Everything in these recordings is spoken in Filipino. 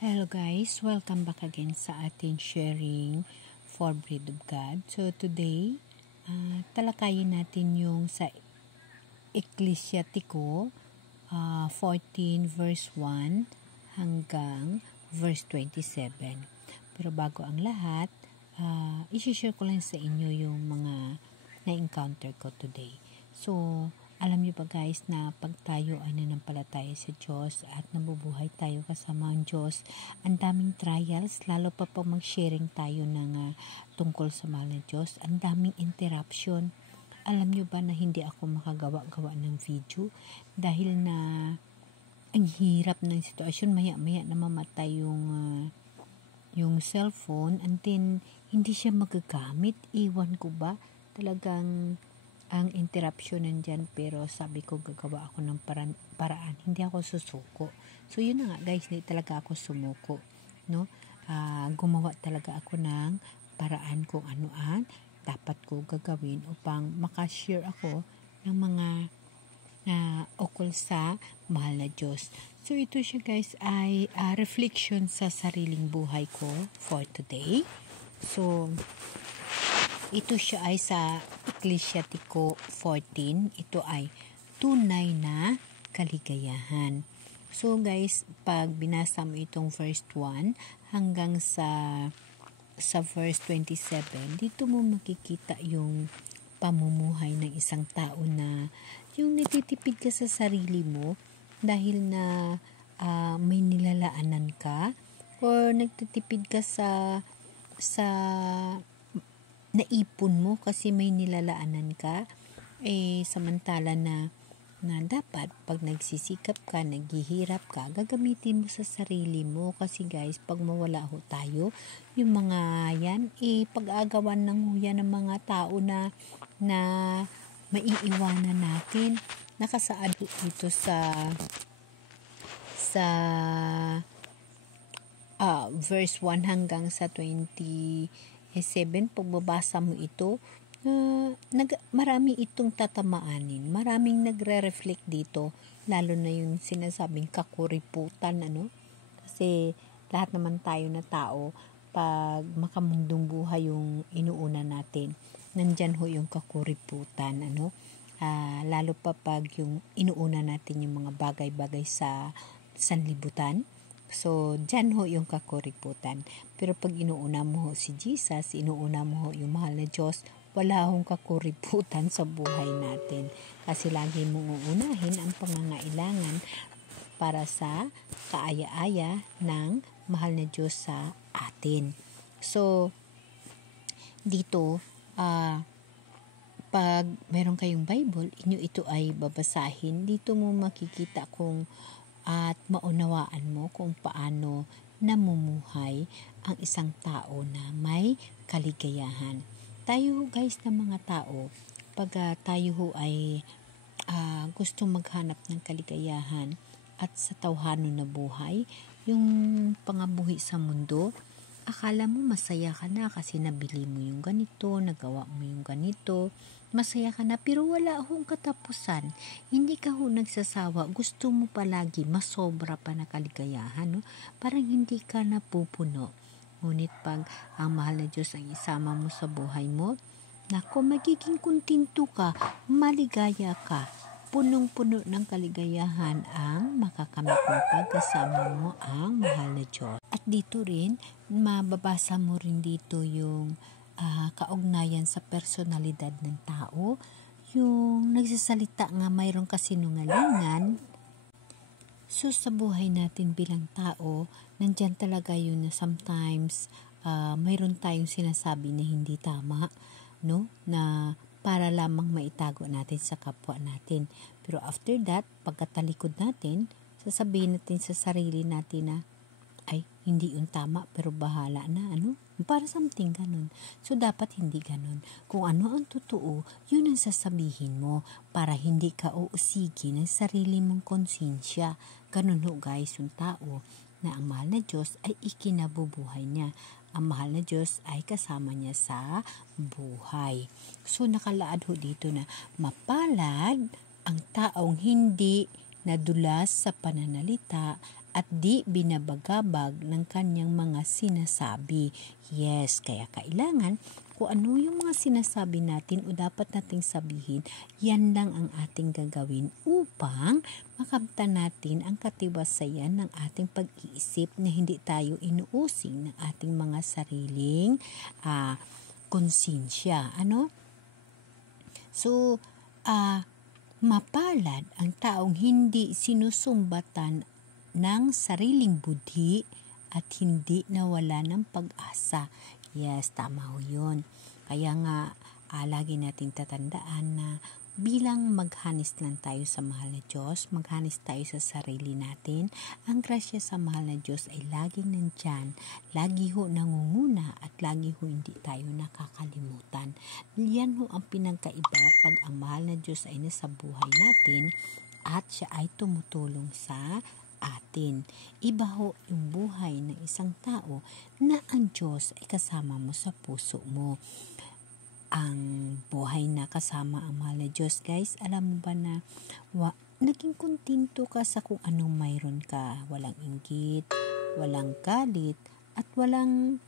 Hello guys, welcome back again sa ating sharing for Bread of God. So today, talakayin natin yung sa Ecclesiastico 14 verse 1 hanggang verse 27. Pero bago ang lahat, i-share ko lang sa inyo yung mga na-encounter ko today. So, alam niyo ba guys na pag tayo ay nanampalataya sa Diyos at nabubuhay tayo kasama ang Diyos, ang daming trials, lalo pa pag mag-sharing tayo ng tungkol sa mahal na Diyos, ang daming interruption. Alam niyo ba na hindi ako makagawa-gawa ng video dahil na ang hirap ng sitwasyon, maya-maya na mamatay yung cellphone and then hindi siya magagamit. Iwan ko ba? Talagang ang interruption nandyan, pero sabi ko gagawa ako ng paraan. Hindi ako susuko. So yun na nga guys, hindi talaga ako sumuko, no? Gumawa talaga ako ng paraan kung ano ang dapat ko gagawin upang makashare ako ng mga ukol sa mahal na Diyos. So ito siya guys ay reflection sa sariling buhay ko for today. So ito siya ay sa Ecclesiastico 14. Ito ay tunay na kaligayahan. So guys, pag binasa mo itong verse 1 hanggang sa verse 27, dito mo makikita yung pamumuhay ng isang tao na yung nititipid ka sa sarili mo dahil na may nilalaanan ka or nagtitipid ka sa naipon mo kasi may nilalaanan ka, samantala na dapat pag nagsisikap ka, naghihirap ka, gagamitin mo sa sarili mo kasi guys, pag mawala ho tayo, yung mga yan, pag-agawan ng huya ng mga tao na maiiwanan natin. Nakasaad ito sa verse 1 hanggang sa 27, pagbabasa mo ito, marami itong tatamaanin. Maraming nagre-reflect dito, lalo na yung sinasabing kakuriputan, Kasi lahat naman tayo na tao, pag makamundong buhay yung inuuna natin, nandyan ho yung kakuriputan, lalo pa pag yung inuuna natin yung mga bagay-bagay sa sanlibutan. So, dyan ho yung kakuriputan. Pero pag inuuna mo ho si Jesus, inuuna mo ho yung mahal na Diyos, wala hong kakuriputan sa buhay natin. Kasi lagi mong uunahin ang pangangailangan para sa kaaya-aya ng mahal na Diyos sa atin. So, dito, pag meron kayong Bible, inyo ito ay babasahin, dito mo makikita kung at maunawaan mo kung paano namumuhay ang isang tao na may kaligayahan. Tayo guys na mga tao, pag tayo ho ay gusto maghanap ng kaligayahan at sa tawhanon na buhay, yung pangabuhi sa mundo, akala mo masaya ka na kasi nabili mo yung ganito, nagawa mo yung ganito, masaya ka na, pero wala akong katapusan. Hindi ka ho nagsasawa, gusto mo palagi, masobra pa na kaligayahan, no? Parang hindi ka napupuno. Ngunit pag ang mahal na Diyos ang isama mo sa buhay mo, nako, magiging kontento ka, maligaya ka, punong-puno ng kaligayahan ang makakamit mo pagkasama mo ang mahal na Diyos. At dito rin, mababasa mo rin dito yung kaugnayan sa personalidad ng tao, yung nagsasalita nga mayroong kasinungalingan. So sa buhay natin bilang tao, nandyan talaga yun na sometimes mayroon tayong sinasabi na hindi tama, no? Na para lamang maitago natin sa kapwa natin. Pero after that, pagkatalikod natin, sasabihin natin sa sarili natin na ay, hindi yun tama, pero bahala na, para something ganun. So, dapat hindi ganun. Kung ano ang totoo, yun ang sasabihin mo para hindi ka uusigi ng sarili mong konsensya. Ganun ho guys, yung tao na ang mahal na Diyos ay ikinabubuhay niya. Ang mahal na Diyos ay kasama niya sa buhay. So, nakalaad ho dito na mapalad ang taong hindi nadulas sa pananalita at di binabagabag ng kanyang mga sinasabi. Yes, kaya kailangan kung ano yung mga sinasabi natin o dapat nating sabihin, yan lang ang ating gagawin upang makamtan natin ang katiwasayan ng ating pag-iisip na hindi tayo inuusig ng ating mga sariling konsensya. So, mapalad ang taong hindi sinusumbatan ng sariling budhi at hindi nawala ng pag-asa. Yes, tama ho yun. Kaya nga, lagi nating tatandaan na bilang maghanis lang tayo sa mahal na Diyos, maghanis tayo sa sarili natin, ang grasya sa mahal na Diyos ay laging nandyan, lagi ho nangunguna at lagi ho hindi tayo nakakalimutan. Yan ho ang pinagkaiba pag ang mahal na Diyos ay nasa buhay natin at siya ay tumutulong sa atin. Iba ho yung buhay ng isang tao na ang Diyos ay kasama mo sa puso mo. Ang buhay na kasama ang mahal na Diyos, guys, alam mo ba na naging kontento ka sa kung anong mayroon ka. Walang inggit, walang galit, at walang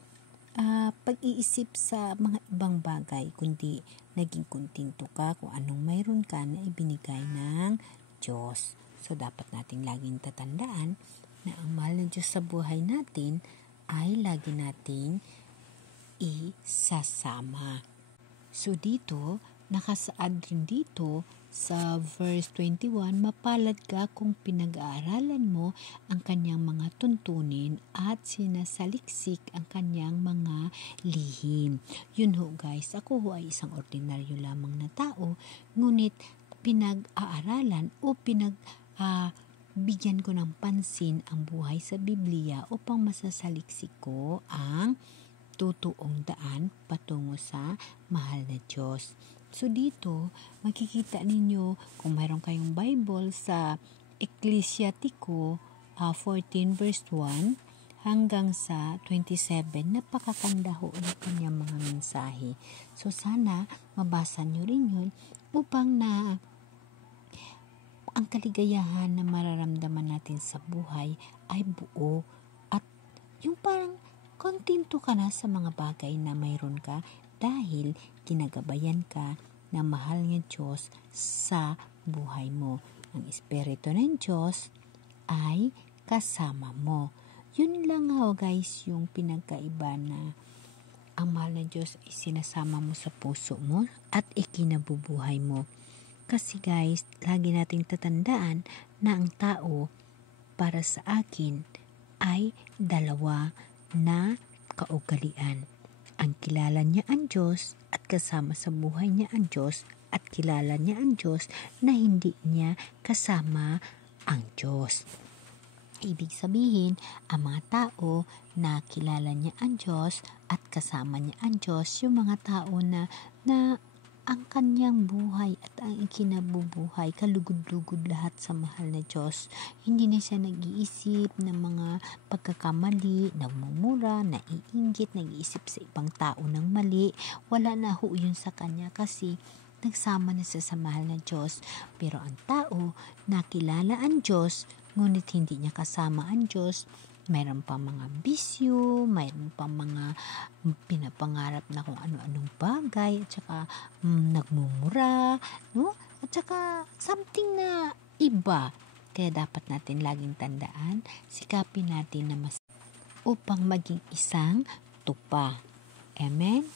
pag-iisip sa mga ibang bagay, kundi naging kontento ka kung anong mayroon ka na ibinigay ng Diyos. So, dapat nating laging tatandaan na ang mahal ng Diyos sa buhay natin ay lagi nating isasama. So, dito, nakasaad rin dito sa verse 21, mapalad ka kung pinag-aaralan mo ang kanyang mga tuntunin at sinasaliksik ang kanyang mga lihim. Yun ho, guys, ako ho ay isang ordinaryo lamang na tao, ngunit pinag-aaralan o bigyan ko ng pansin ang buhay sa Biblia upang masasaliksik ko ang tutuong daan patungo sa mahal na Diyos. So dito, makikita ninyo kung mayroon kayong Bible sa Ecclesiastico 14 verse 1 hanggang sa 27, napakaganda ho ng kanyang mga mensahe. So sana mabasa nyo rin yun upang na ang kaligayahan na mararamdaman natin sa buhay ay buo at yung parang kontento ka na sa mga bagay na mayroon ka dahil ginagabayan ka ng mahal ng Diyos sa buhay mo. Ang Espiritu ng Diyos ay kasama mo. Yun lang ho, guys, yung pinagkaiba na ang mahal ng Diyos ay sinasama mo sa puso mo at ikinabubuhay mo. Kasi guys, lagi nating tatandaan na ang tao para sa akin ay dalawa na kaugalian. Ang kilala niya ang Diyos at kasama sa buhay niya ang Diyos at kilala niya ang Diyos na hindi niya kasama ang Diyos. Ibig sabihin, ang mga tao na kilala niya ang Diyos at kasama niya ang Diyos, yung mga tao na ang kanyang buhay at ang ikinabubuhay, kalugod-lugod lahat sa mahal na Diyos. Hindi na siya nag-iisip ng mga pagkakamali, nagmumura, naiinggit, nag-iisip sa ibang tao ng mali. Wala na ho yun sa kanya kasi nagsama na siya sa mahal na Diyos. Pero ang tao na kilala ang Diyos, ngunit hindi niya kasama ang Diyos, mayroon pa mga bisyo, mayroon pa mga pinapangarap na kung ano-anong bagay, at saka nagmumura, no? At saka something na iba. Kaya dapat natin laging tandaan, sikapin natin na upang maging isang tupa. Amen?